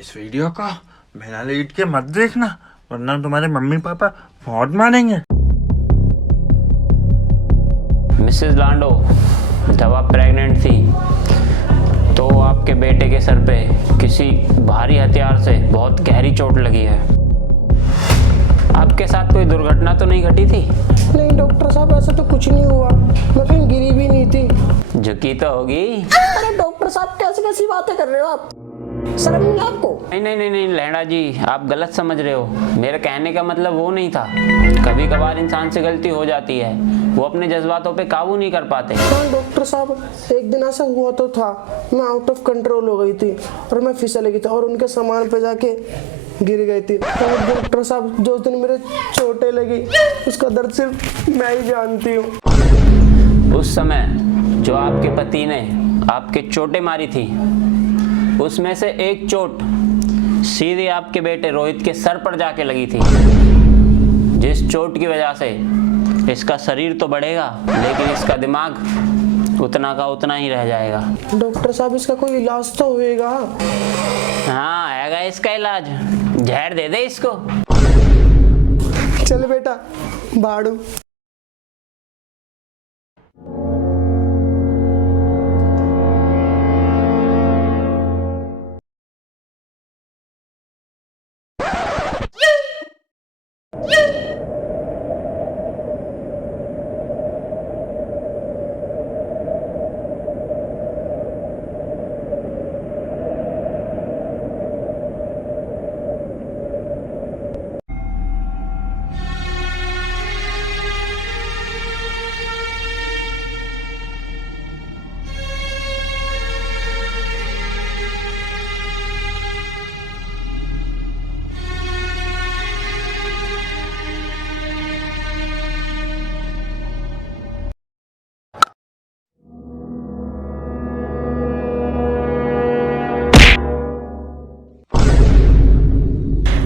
इस वीडियो को बिना लीड के मत देखना, वरना तुम्हारे मम्मी पापा बहुत मारेंगे। मिसेस लांडो, जब आप प्रेग्नेंट थी तो आपके बेटे के सर पे किसी भारी हथियार से बहुत गहरी चोट लगी है। आपके साथ कोई दुर्घटना तो नहीं घटी थी? नहीं डॉक्टर साहब, ऐसा तो कुछ नहीं हुआ, मैं कहीं गिरी भी नहीं थी। झुकी तो होगी। अरे डॉक्टर साहब, कैसी कैसी बातें कर रहे हो आप, शर्म नहीं आपको? नहीं लैंडा जी, आप गलत समझ रहे हो। मेरे कहने का मतलब वो नहीं था। कभी कभार इंसान से गलती हो जाती है, वो अपने जज्बातों पे काबू नहीं कर पाते। हाँ डॉक्टर साहब, एक दिन ऐसा हुआ तो था, मैं आउट ऑफ कंट्रोल हो गई थी और मैं फिसल गई थी और उनके सामान पे जाके गिर गई थी। और डॉक्टर साहब, जो दिन मेरे चोटें लगी उसका दर्द सिर्फ मैं ही जानती हूँ। उस समय जो आपके पति ने आपके चोटें मारी थी, उसमें से एक चोट सीधे आपके बेटे रोहित के सर पर जाके लगी थी, जिस चोट की वजह से इसका शरीर तो बढ़ेगा लेकिन इसका दिमाग उतना का उतना ही रह जाएगा। डॉक्टर साहब, इसका कोई इलाज तो होएगा? हाँ आएगा इसका इलाज, जहर दे दे इसको। चल बेटा भाड़ू।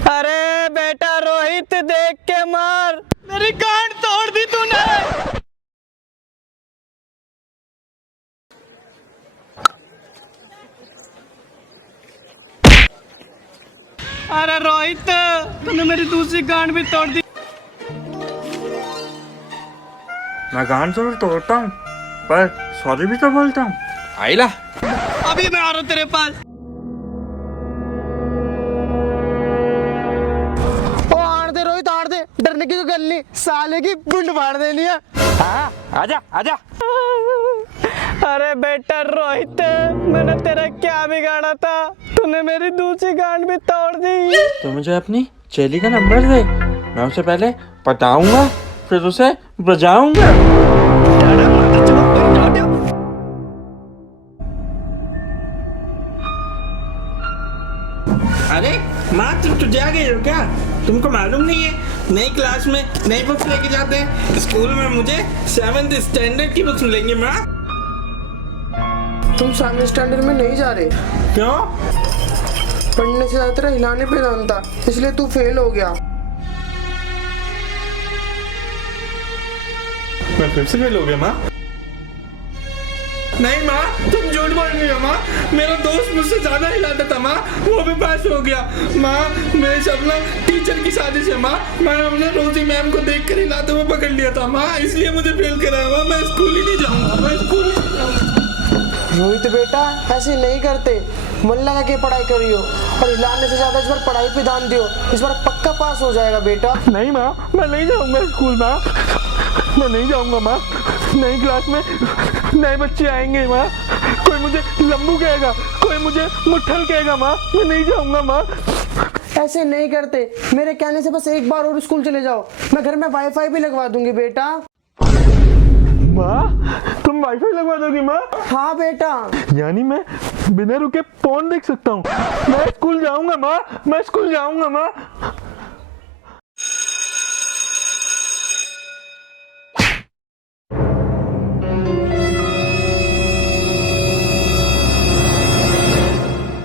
अरे बेटा रोहित, देख के मार, मेरी गांड तोड़ दी तूने। अरे रोहित, तूने मेरी दूसरी गांड भी तोड़ दी। मैं गांड जरूर तोड़ता हूँ, पर सॉरी भी तो बोलता हूँ। आइला, अभी मैं आ रहा हूँ तेरे पास। रोहित आड़ दे, डरने की कोई गल नहीं, साले की बुंड फाड़ देनी है। हाँ आजा आजा। अरे बेटा रोहित, मैंने तेरा क्या बिगाड़ा था, तूने मेरी दूसरी गांड भी तोड़ दी। तो मुझे अपनी चेली का नंबर दे, मैं उसे पहले पटाऊंगा फिर उसे बजाऊंगा। अरे माँ, तुम तो जा गए हो क्या? तुमको मालूम नहीं है, नई क्लास में नई बुक्स लेके जाते हैं। स्कूल में मुझे 7th स्टैंडर्ड की बुक्स मिलेंगी माँ। तुम 7th स्टैंडर्ड में नहीं जा रहे? क्यों? पढ़ने से ज्यादा हिलाने पे ध्यान था, इसलिए तू फेल हो गया। मैं फिर से फेल हो गया माँ? नहीं माँ, तुम झूठ बोल रही हो माँ। मेरा दोस्त मुझसे ज्यादा हिलाता था माँ, वो भी पास हो गया। माँ, मेरे सब ना टीचर की साजिश है माँ। मैंने रोजी मैम को देख कर हिलाते हुए पकड़ लिया था माँ, इसलिए मुझे फेल कराया माँ। मैं स्कूल ही नहीं जाऊंगा, मैं स्कूल ही नहीं जाऊंगा। रोहित बेटा, ऐसे नहीं करते, मन लगा के पढ़ाई करियो और हिलाने से ज्यादा इस बार पढ़ाई पे ध्यान दियो, इस बार पक्का पास हो जाएगा बेटा। नहीं माँ, मैं नहीं जाऊंगा स्कूल माँ, मैं नहीं जाऊंगा माँ। नई क्लास में नए बच्चे आएंगे माँ, कोई मुझे लंबू कहेगा, कोई मुझे मुट्ठल कहेगा माँ, मैं नहीं जाऊंगा माँ। ऐसे नहीं करते, मेरे कहने से बस एक बार और स्कूल चले जाओ, मैं घर में वाईफाई भी लगवा दूंगी बेटा। माँ, तुम वाईफाई लगवा दोगी माँ? हाँ बेटा। यानी मैं बिना रुके फोन देख सकता हूँ? मैं स्कूल जाऊंगा माँ, मैं स्कूल जाऊंगा माँ।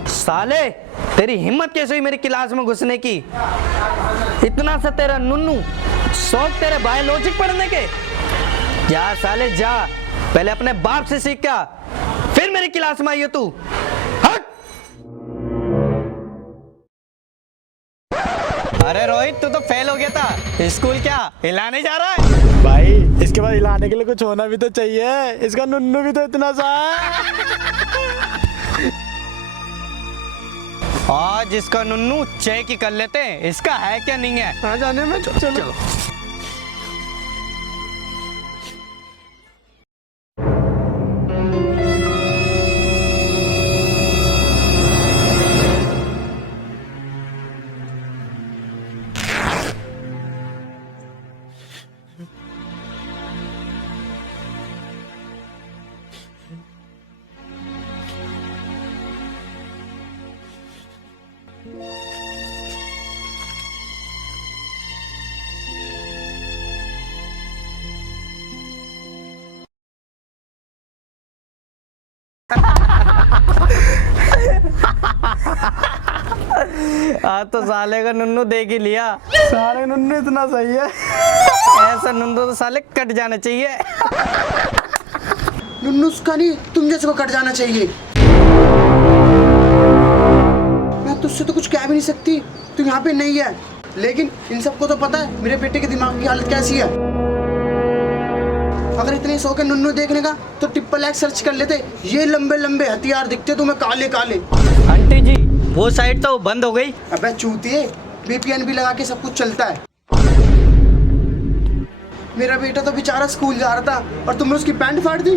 साले, तेरी हिम्मत कैसे हुई मेरी क्लास में घुसने की? इतना सा तेरा नुन्नू शौक तेरे बायोलॉजिक पढ़ने के? जा साले जा, पहले अपने बाप से सीख क्या, फिर मेरी क्लास में आई हो तू। हट। रोहित तू तो फेल हो गया था, स्कूल क्या हिलाने जा रहा है? भाई इसके बाद हिलाने के लिए कुछ होना भी तो चाहिए, इसका नुन्नू भी तो इतना सा है। आज इसका नुन्नू चेक ही कर लेते हैं, इसका है क्या नहीं है। आ जाने में चलो। आज तो साले का नुन्नू देख ही लिया। सारे नुन्नू इतना सही है। ऐसा नुन्नू तो साले कट जाना चाहिए। नुन्नू उसका नहीं, तुम जैसे को कट जाना चाहिए। मैं तुझसे तो कुछ कह भी नहीं सकती, तू यहाँ पे नहीं है, लेकिन इन सबको तो पता है मेरे बेटे के दिमाग की हालत कैसी है। अगर इतने शौक है नुन्नू देखने का तो ट्रिपल एक्स सर्च कर लेते। ये लंबे लंबे हथियार दिखते तुम्हें, काले काले। आंटी जी वो साइड तो बंद हो गई। अबे चूतिए, VPN भी लगा के सब कुछ चलता है। मेरा बेटा तो बेचारा स्कूल जा रहा था और तुमने उसकी पैंट फाड़ दी।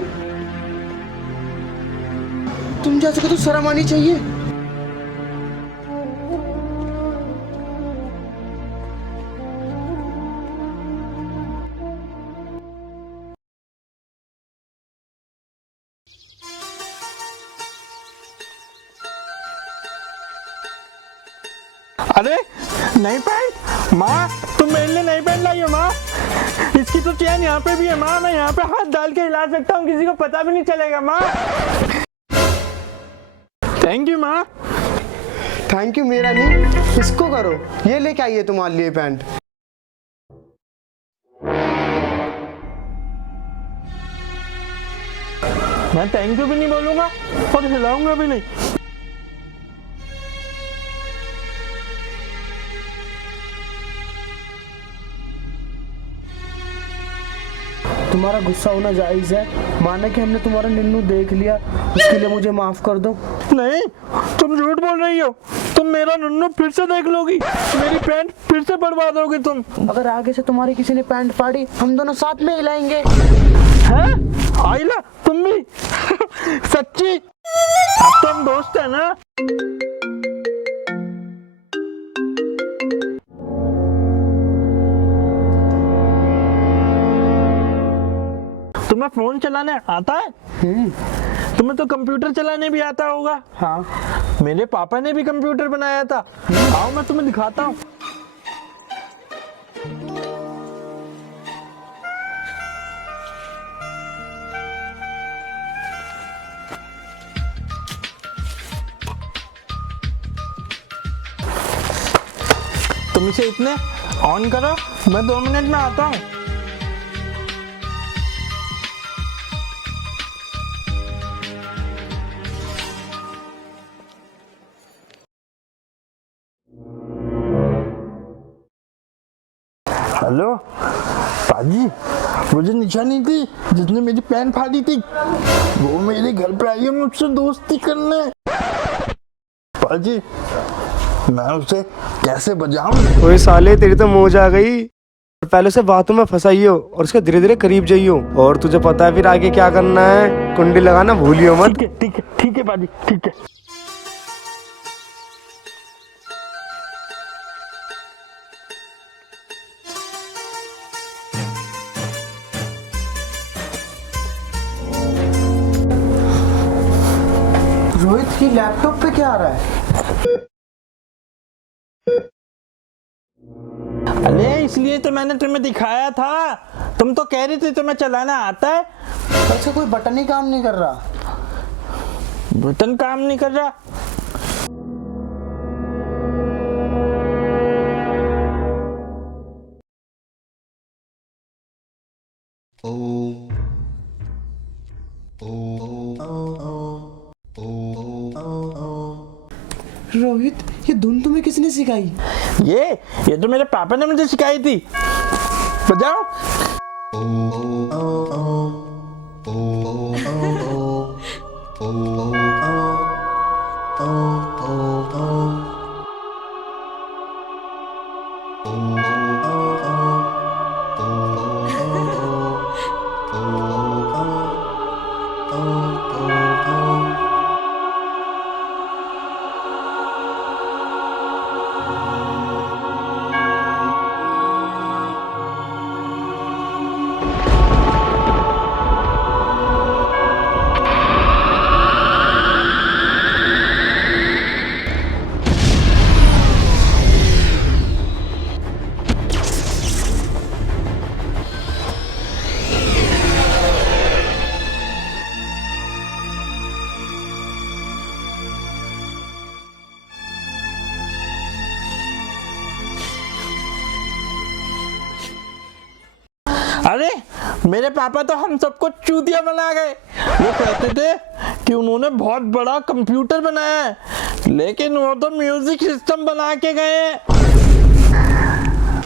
तुम जैसे को तो शर्म आनी चाहिए। अरे नहीं पैंट माँ, तुम मेरे लिए नहीं पैंट लाई हो माँ। इसकी तो चैन यहाँ पे भी है माँ, मैं यहाँ पे हाथ डाल के हिला सकता हूँ, किसी को पता भी नहीं चलेगा माँ। थैंक यू माँ। थैंक यू मेरा नहीं, इसको करो। ये लेके आइए तुम्हारे लिए पैंट। मैं थैंक यू भी नहीं बोलूंगा और हिलाऊंगा भी नहीं। तुम्हारा गुस्सा होना जायज है, माना कि हमने तुम्हारा निन्नू देख लिया, उसके लिए मुझे माफ कर दो। नहीं, तुम झूठ बोल रही हो। तुम मेरा नुन्नू फिर से देख लोगी, मेरी पैंट फिर से बर्बाद दोगी तुम। अगर आगे से तुम्हारी किसी ने पैंट फाड़ी, हम दोनों साथ में हिलाएंगे। हैं? आइला तुम भी? सच्ची? अब तो हम दोस्त है ना? तुम्हें फोन चलाने आता है? तुम्हें तो कंप्यूटर चलाने भी आता होगा। हाँ, मेरे पापा ने भी कंप्यूटर बनाया था। आओ मैं तुम्हें दिखाता हूँ। तुम इसे इतने ऑन करो, मैं 2 मिनट में आता हूँ। हेलो पाजी, वो जो निशानी थी जिसने मेरी पैंट फाड़ी थी, वो मेरे घर पे आई है मुझसे दोस्ती करने। पाजी मैं उसे कैसे बजाऊं? ओए साले, तेरी तो मौज आ गई। पहले से बातों में फंसाइयो और उसके धीरे धीरे करीब जाइयो, और तुझे पता है फिर आगे क्या करना है। कुंडी लगाना भूलियो मत। ठीक है पाजी, ठीक है। रोहित की लैपटॉप पे क्या आ रहा है? अरे इसलिए तो मैंने तुम्हें दिखाया था, तुम तो कह रही थी तुम्हें चलाना आता है। अच्छा, कोई बटन ही काम नहीं कर रहा। बटन काम नहीं कर रहा? रोहित, ये दोनों धुन तुम्हें किसने सिखाई? ये तो मेरे पापा ने मुझे सिखाई थी। बजाओ। अरे मेरे पापा तो हम सबको चूतिया बना गए। वो कहते थे कि उन्होंने बहुत बड़ा कंप्यूटर बनाया है, लेकिन वो तो म्यूजिक सिस्टम बना के गए।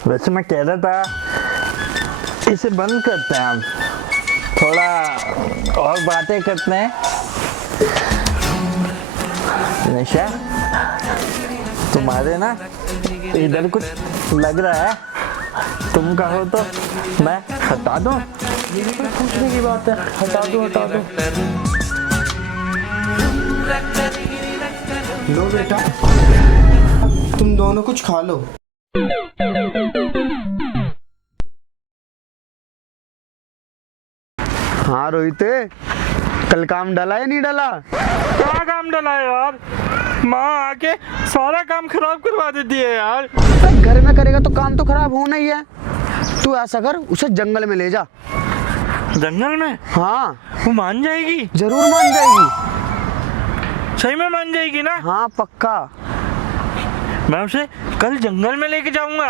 वैसे मैं कह रहा था इसे बंद करते हैं, हम थोड़ा और बातें करते हैं। निशा, तुम्हारे ना इधर कुछ लग रहा है, तुम कहो तो मैं हटा दूं? ये भी कोई पूछने की बात है, हटा दो हटा दो। लो बेटा, तुम दोनों कुछ खा लो। हाँ रोहित, कल काम डाला या नहीं डाला? क्या काम डला है यार? माँ आके सारा काम खराब करवा देती है यार। घर में करेगा तो काम तो खराब होना ही है। तू ऐसा कर, उसे जंगल में ले जा। जंगल में? हाँ, वो मान जाएगी? जरूर मान जाएगी। सही में मान जाएगी ना? हाँ पक्का। मैं उसे कल जंगल में लेके जाऊंगा।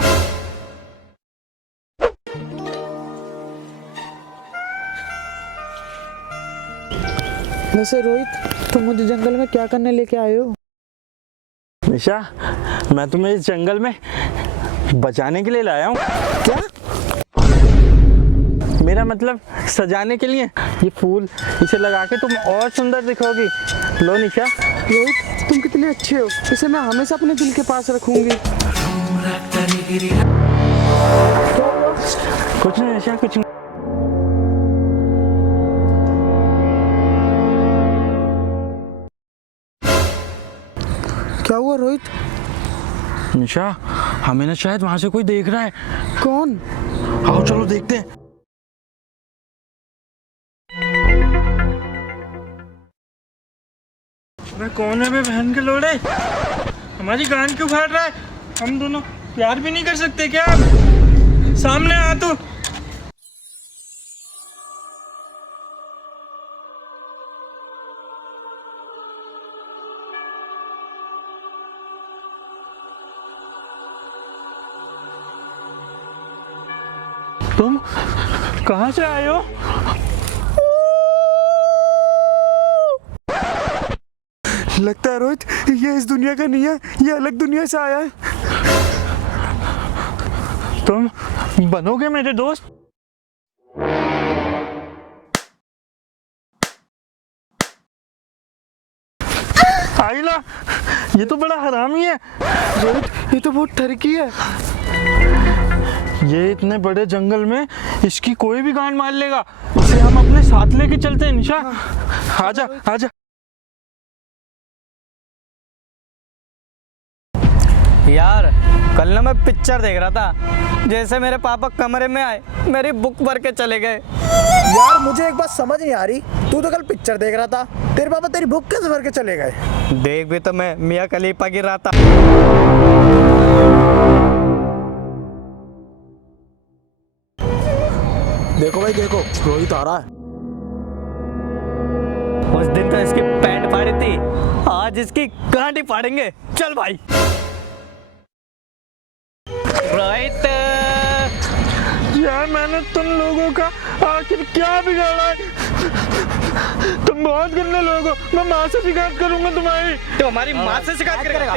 वैसे रोहित, तुम मुझे जंगल में क्या करने लेके आए हो? निशा, मैं तुम्हें इस जंगल में बचाने के लिए लाया हूँ। क्या? मेरा मतलब सजाने के लिए। ये फूल, इसे लगा के तुम और सुंदर दिखोगी। लो निशा। रोहित, तुम कितने अच्छे हो, इसे मैं हमेशा अपने दिल के पास रखूंगी। कुछ नहीं निशा, कुछ नहीं। क्या हुआ रोहित? निशा, हमें ना शायद वहां से कोई देख रहा है। कौन? आओ चलो देखते हैं। अरे कौन है बे बहन के लोड़े? हमारी गान क्यों फाड़ रहा है? हम दोनों प्यार भी नहीं कर सकते क्या? सामने आ तू। तुम कहाँ से आए हो? लगता है रोहित ये इस दुनिया का नहीं है, ये अलग दुनिया से आया है। तुम बनोगे मेरे दोस्त? आइला, ये तो बड़ा हरामी है। रोहित, ये तो बहुत ठरकी है। ये इतने बड़े जंगल में इसकी कोई भी गांड मार लेगा। इसे हम अपने साथ लेके चलते हैं। निशा, आजा आजा। यार कल ना मैं पिक्चर देख रहा था, जैसे मेरे पापा कमरे में आए मेरी बुक भर के चले गए। यार मुझे एक बात समझ नहीं आ रही, तू तो कल पिक्चर देख रहा था, तेरे पापा तेरी बुक कैसे भर के चले गए? देख भी तो मैं मियाँ खलीफा गिर रहा था। देखो भाई देखो, रोहित आ रहा है। उस दिन तो इसकी पैंट फाड़ी थी, आज इसकी गांडी फाड़ेंगे। चल भाई। रोहित, यार मैंने तुम लोगों का आखिर क्या बिगाड़ा है? तुम बहुत गंदे लोग हो। मैं माँ से शिकायत करूंगा तुम्हारी। तो हमारी माँ से शिकायत करेगा?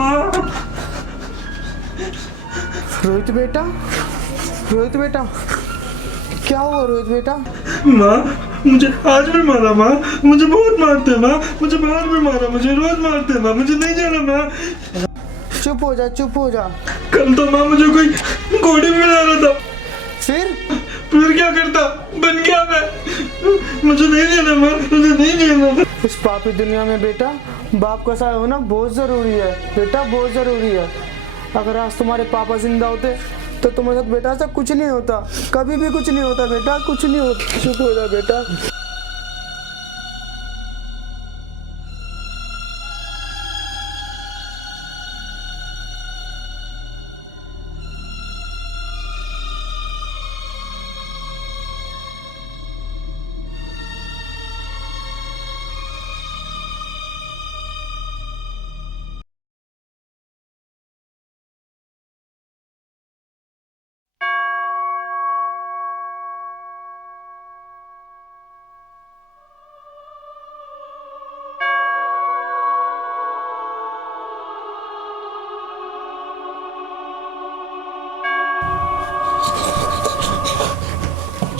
माँ। रोहित बेटा, रोहित बेटा, क्या हुआ रोहित बेटा? माँ मुझे आज भी मारा माँ, मुझे बहुत मारते माँ, मुझे बाहर भी मारा, मुझे रोज मारते माँ, मुझे नहीं जाना माँ। चुप हो जा, चुप हो जा। कल तो माँ मुझे कोई घोड़ी भी मिला रहा था, फिर क्या करता, बन गया मैं। मुझे नहीं जाना माँ, मुझे नहीं जाना। इस पापी दुनिया में बेटा बाप का साथ होना बहुत जरूरी है बेटा, बहुत जरूरी है। अगर आज तुम्हारे पापा जिंदा होते तो तुम्हारे साथ बेटा ऐसा कुछ नहीं होता, कभी भी कुछ नहीं होता बेटा, कुछ नहीं होता। चुप हो जा बेटा।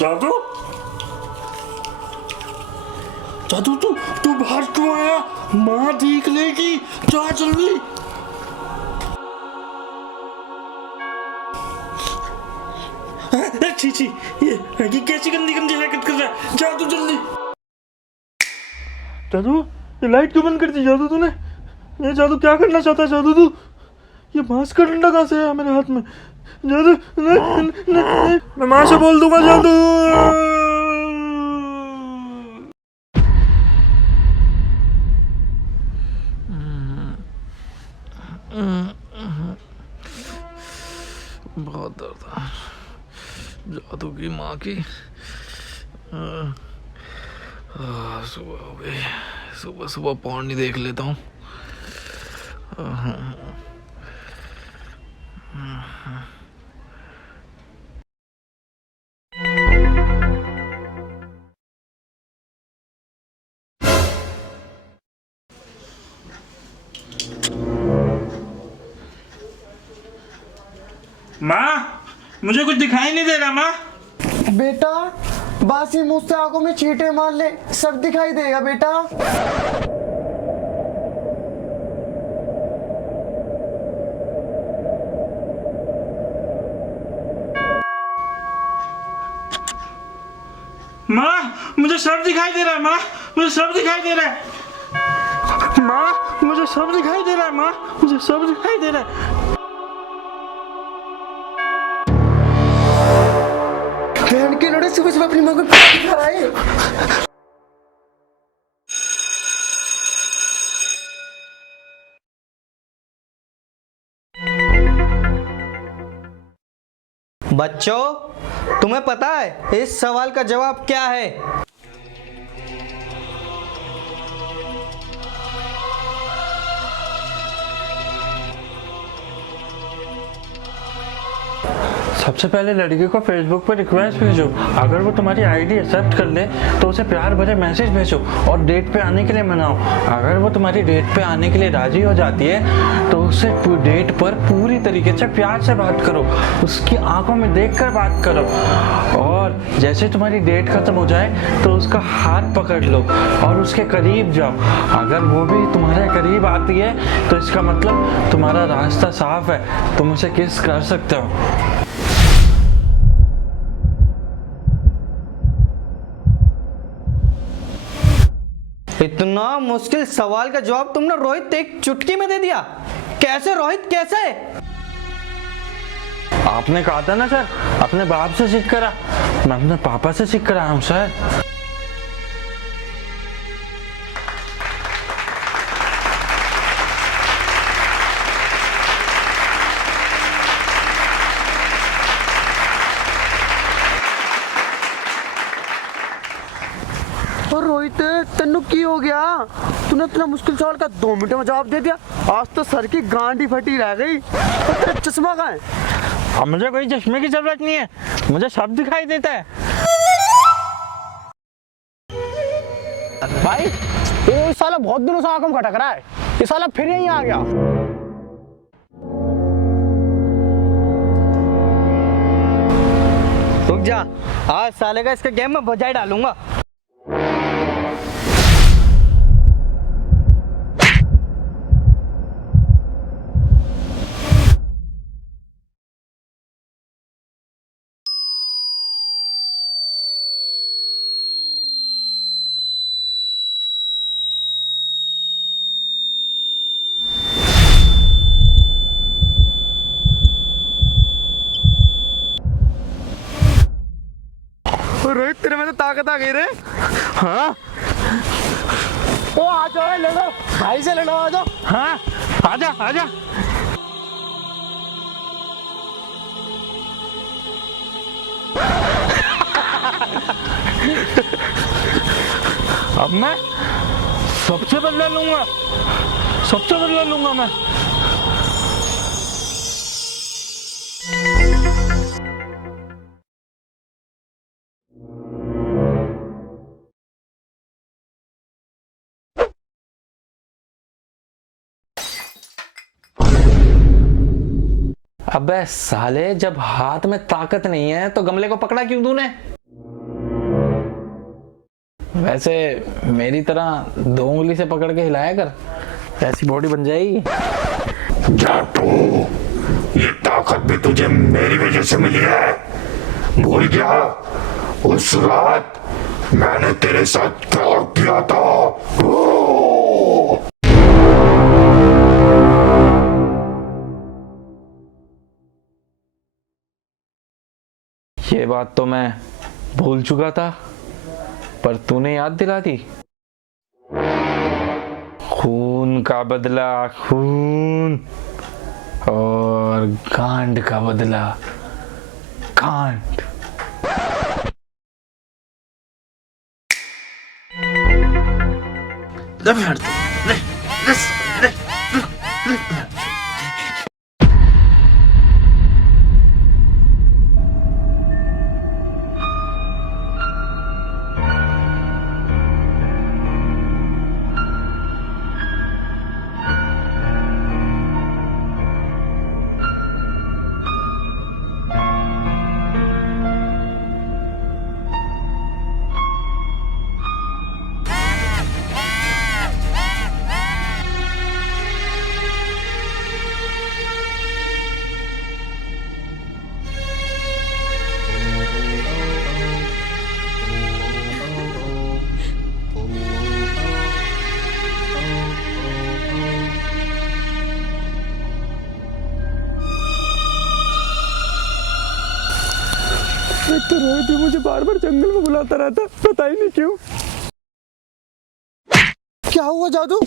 जादू, जादू तू बाहर क्यों आया? माँ देख लेगी, जा जल्दी। छी छी, ये कैसी गंदी गंदी हरकत कर रहा है? जादू जल्दी। जादू ये लाइट क्यों बंद कर दी जादू तूने? ये जादू क्या करना चाहता है जादू तू? ये मांस का डंडा कहाँ से है मेरे हाथ में? जादू नहीं, मैं माँ से बोल दूंगा जादू। बहुत दर्द है जादू की माँ की। सुबह हो गई, सुबह सुबह पानी देख लेता हूँ। माँ मुझे कुछ दिखाई नहीं दे रहा माँ। बेटा बासी मुंह से आंखों में छींटे मार ले, सब दिखाई देगा बेटा। माँ मुझे सब दिखाई दे रहा है माँ, मुझे सब दिखाई दे रहा है माँ, मुझे सब दिखाई दे रहा है माँ, मुझे सब दिखाई दे रहा है। बहन के लड़े सुबह सुबह अपनी माँ को दिखा रहा है। बच्चों, तुम्हें पता है इस सवाल का जवाब क्या है? सबसे पहले लड़की को फेसबुक पर रिक्वेस्ट भेजो, अगर वो तुम्हारी आईडी एक्सेप्ट कर ले तो उसे प्यार भरे मैसेज भेजो और डेट पे आने के लिए मनाओ। अगर वो तुम्हारी डेट पे आने के लिए राजी हो जाती है तो उससे डेट पर पूरी तरीके से प्यार से बात करो, उसकी आंखों में देखकर बात करो और जैसे तुम्हारी डेट खत्म हो जाए तो उसका हाथ पकड़ लो और उसके करीब जाओ। अगर वो भी तुम्हारे करीब आती है तो इसका मतलब तुम्हारा रास्ता साफ है, तुम उसे किस कर सकते हो। इतना मुश्किल सवाल का जवाब तुमने रोहित एक चुटकी में दे दिया? कैसे रोहित, कैसे? आपने कहा था ना सर, अपने बाप से सीख कर आ। मैं अपने पापा से सीख कर आया हूँ सर। और रोहित तेनू की हो गया? तूने इतना मुश्किल सवाल का 2 मिनट में जवाब दे दिया। आज तो सर की गांडी फटी रह गई। और तेरा चश्मा कहाँ है? अब मुझे कोई चश्मे की जरूरत नहीं है, मुझे सब दिखाई देता है। भाई ये साला बहुत दिनों से आंखों में खटक रहा है, ये साला फिर यहीं आ गया। जा, आज साले का इसके गेम में बजाय डालूंगा। रोहित तेरे में तो ताकत आ गई रे। हाँ ओ आ जाओ, ले लो भाई से, ले लो, आ जाओ। हाँ, आजा आजा। अब मैं सबसे बदला लूंगा, सबसे बदला लूंगा मैं। अबे साले, जब हाथ में ताकत नहीं है तो गमले को पकड़ा क्यों तूने? वैसे मेरी तरह 2 उंगली से पकड़ के हिलाया कर, ऐसी बॉडी बन जाएगी। जाटू, ये ताकत भी तुझे मेरी वजह से मिली है। भूल गया उस रात मैंने तेरे साथ क्या किया था? ओ! ये बात तो मैं भूल चुका था, पर तूने याद दिला दी। खून का बदला खून, और गांड का बदला गांड। तो रोहित भी मुझे बार बार जंगल में बुलाता रहता, पता ही नहीं क्यों। क्या हुआ जादू?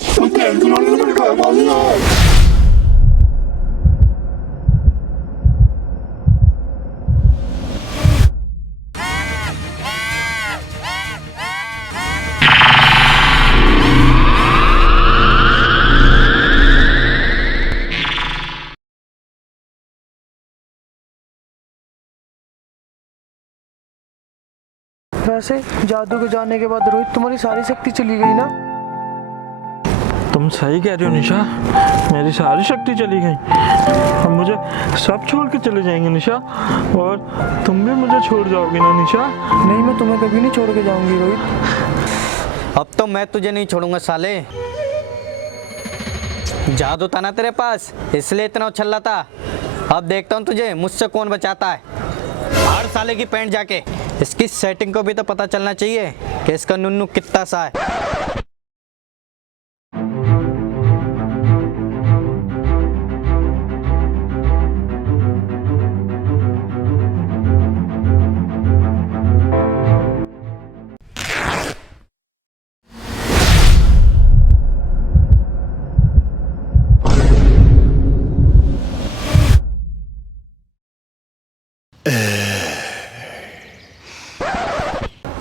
वैसे जादू के जाने के बाद रोहित तुम्हारी सारी शक्ति चली गई ना? तुम सही कह रही हो निशा, मेरी सारी शक्ति चली गई। अब मुझे सब छोड़ के चले जाएंगे निशा, और तुम भी मुझे छोड़ जाओगी ना निशा? नहीं, मैं तुम्हें कभी नहीं छोड़ के जाऊंगी रोहित। अब तो मैं तुझे नहीं छोड़ूंगा साले। जादू था ना तेरे पास, इसलिए इतना उछल था। अब देखता हूँ तुझे मुझसे कौन बचाता है। हर साले की पैंट जाके, इसकी सेटिंग को भी तो पता चलना चाहिए कि इसका नुन्नू कितना सा है।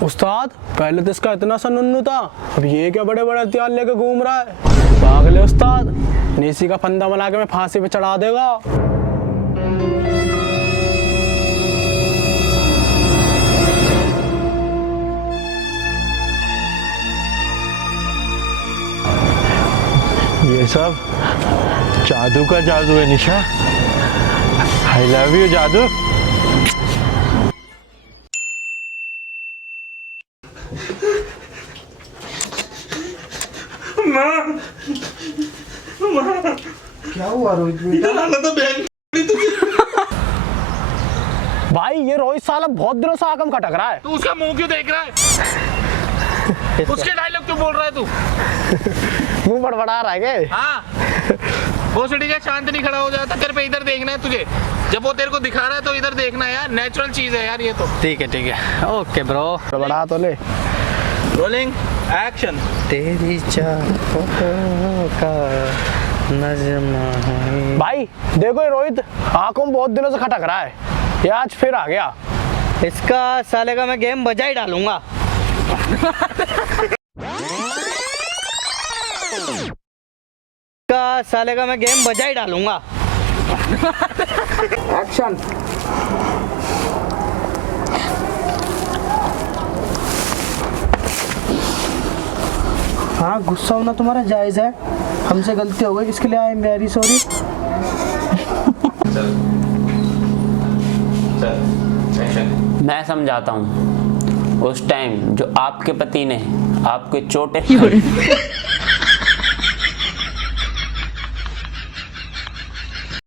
उस्ताद, पहले तो इसका इतना सा नुन्नू था, अब ये क्या बड़े बड़े हथियार लेके घूम रहा है। भाग ले उस्ताद, नीसी का फंदा बना के मैं फांसी पे चढ़ा देगा। ये सब जादू का जादू है निशा। आई लव यू जादू। हुआ रोहित बेटा? इधर आना तो बहन भाई ये रोहित साला बहुत दिनों से आगम खटक रहा है। तू उसका मुंह क्यों देख रहा है? उसके डायलॉग क्यों बोल रहा है तू? मुंह बड़बड़ा रहा है क्या? हाँ, वो सीढ़ी का शांत नहीं खड़ा हो जाता, तेरे पे इधर देखना है तुझे। जब वो तेरे को दिखा रहा है तो इधर देखना है यार, नेचुरल चीज है यार ये तो। ठीक है ओके ब्रो। बड़बड़ा तो ले। Rolling action. तेरी चाहों का नज़्म है। भाई देखो ये रोहित आंखों में बहुत दिनों से खटक रहा है, ये आज फिर आ गया। इसका साले का मैं गेम बजा ही डालूंगा। इसका साले का मैं गेम बजा ही डालूंगा। एक्शन। हाँ, गुस्सा होना तुम्हारा जायज है, हमसे गलती हो गई, इसके लिए आई एम वेरी सॉरी। मैं समझाता हूँ, उस टाइम जो आपके पति ने आपके चोटे